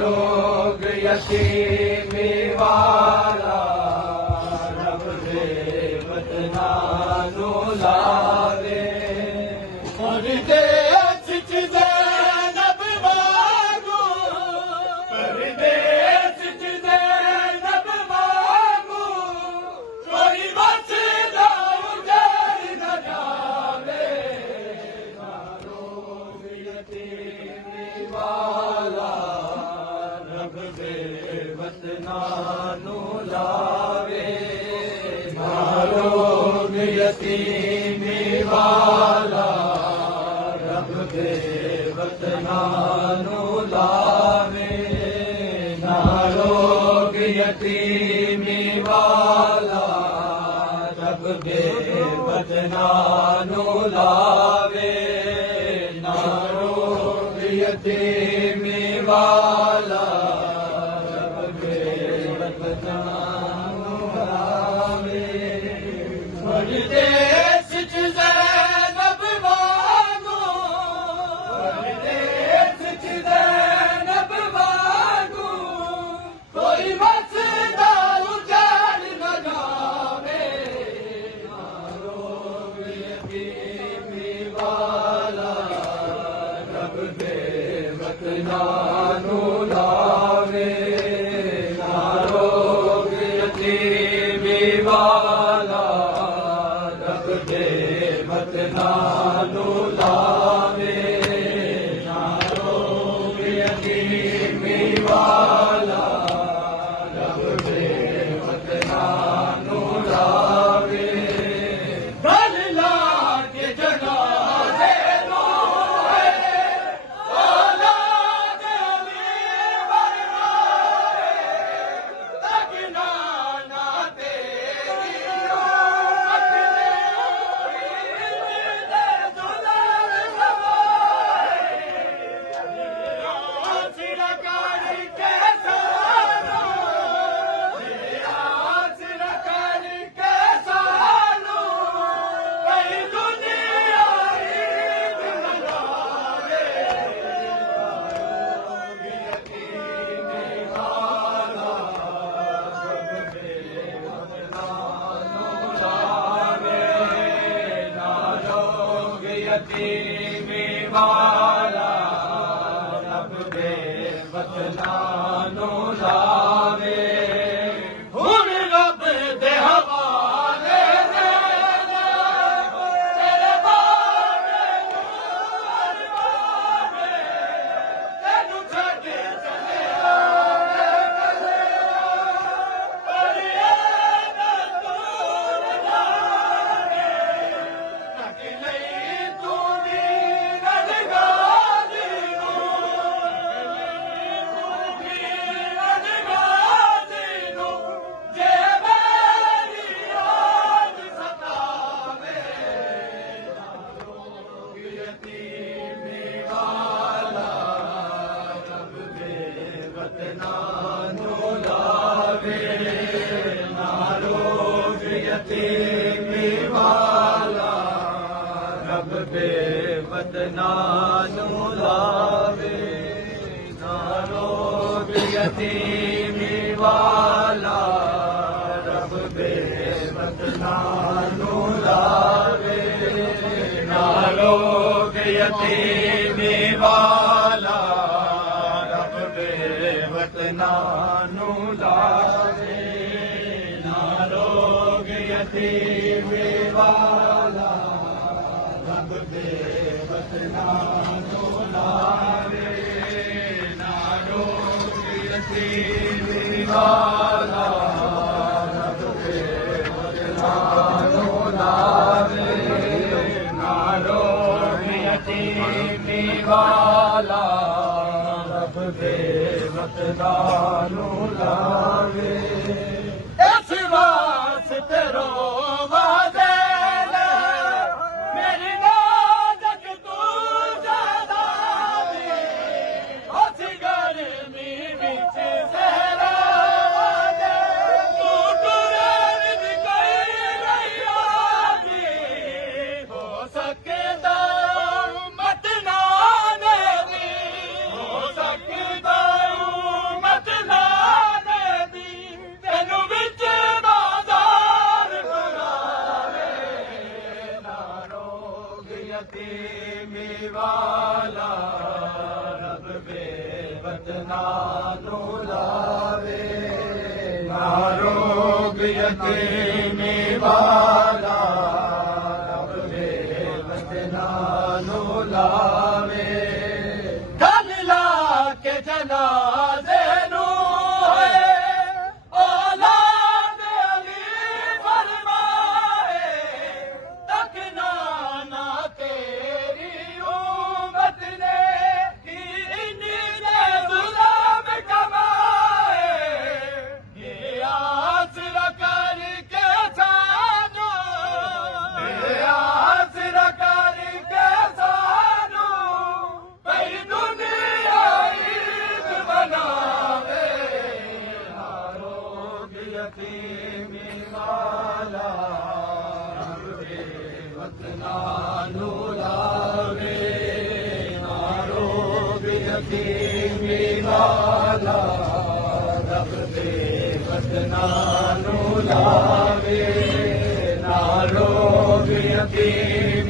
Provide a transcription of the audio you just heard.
रोग यतीमी वाला रब दे बदनानु लावे और दे नानु लावे रोग यतीमी वाला रब दे बदनानु लावे रोग यतीमी वाला रब दे बदनानु लावे रोग यतीमी वाला नानु लावे रोग यतीमी वाला रब दे बदनानु लावे रोग यतीमी वाला रब दे बदनानु लावे भला के जनाजे यतीमी वाला रब दे बदनानु लावे हुन रब दे हवाले तेरे बारे तेनू छड्ड चले यतीमी वाला रब दे बदनानु लावे रोग यतीमी वाला रब दे बदनानु लावे रोग यतीमी वाला रब दे बदनानु लावे यतीमी वाला रब दे बदनानु लावे रोग यतीमी वाला रब दे बदनानु लावे रोग यतीमी वाला रब दे बदनानु लावे सकदा ਵਤਨਾਂ ਨੂੰ ਲਾਵੇ ਨਾ ਰੋਗ ਯਤੀਮੀ ਵਾਲਾ ਰੱਬ ਦੇ ਵਤਨਾਂ ਨੂੰ ਲਾਵੇ ਧਨ ਲਾ ਕੇ ਜਨਾਜ਼ੇ ਨੂੰ ਔਲਾਦ ਅਲੀ ਫਰਮਾਏ ਤਕਨਾ ਨਾ ਤੇਰੀ ਉਮਤ ਨੇ ਇੰਨੀ ਨੇ ਜ਼ੁਲਮ ਕਮਾਏ ਇਹ ਆਸਰਾ ਕਰਕੇ ਸਾਨੂੰ ਇਹ ਆਸਰਾ ਕਰਕੇ ਸਾਨੂੰ ਪਈ ਦੁਨੀਆ ਈਦ ਮਨਾਵੇ ਰੋਗ ਯਤੀਮੀ ਵਾਲਾ ਰੱਬ ਦੇ ਵਤਨਾਂ ਨੂੰ ਲਾਵੇ ਨਾ ਰੋਗ ਯਤੀਮੀ ਵਾਲਾ ਰੱਬ ਦੇ ਵਤਨਾਂ ਨੂੰ ਲਾਵੇ ਨਾ ਰੋਗ ਯਤੀਮੀ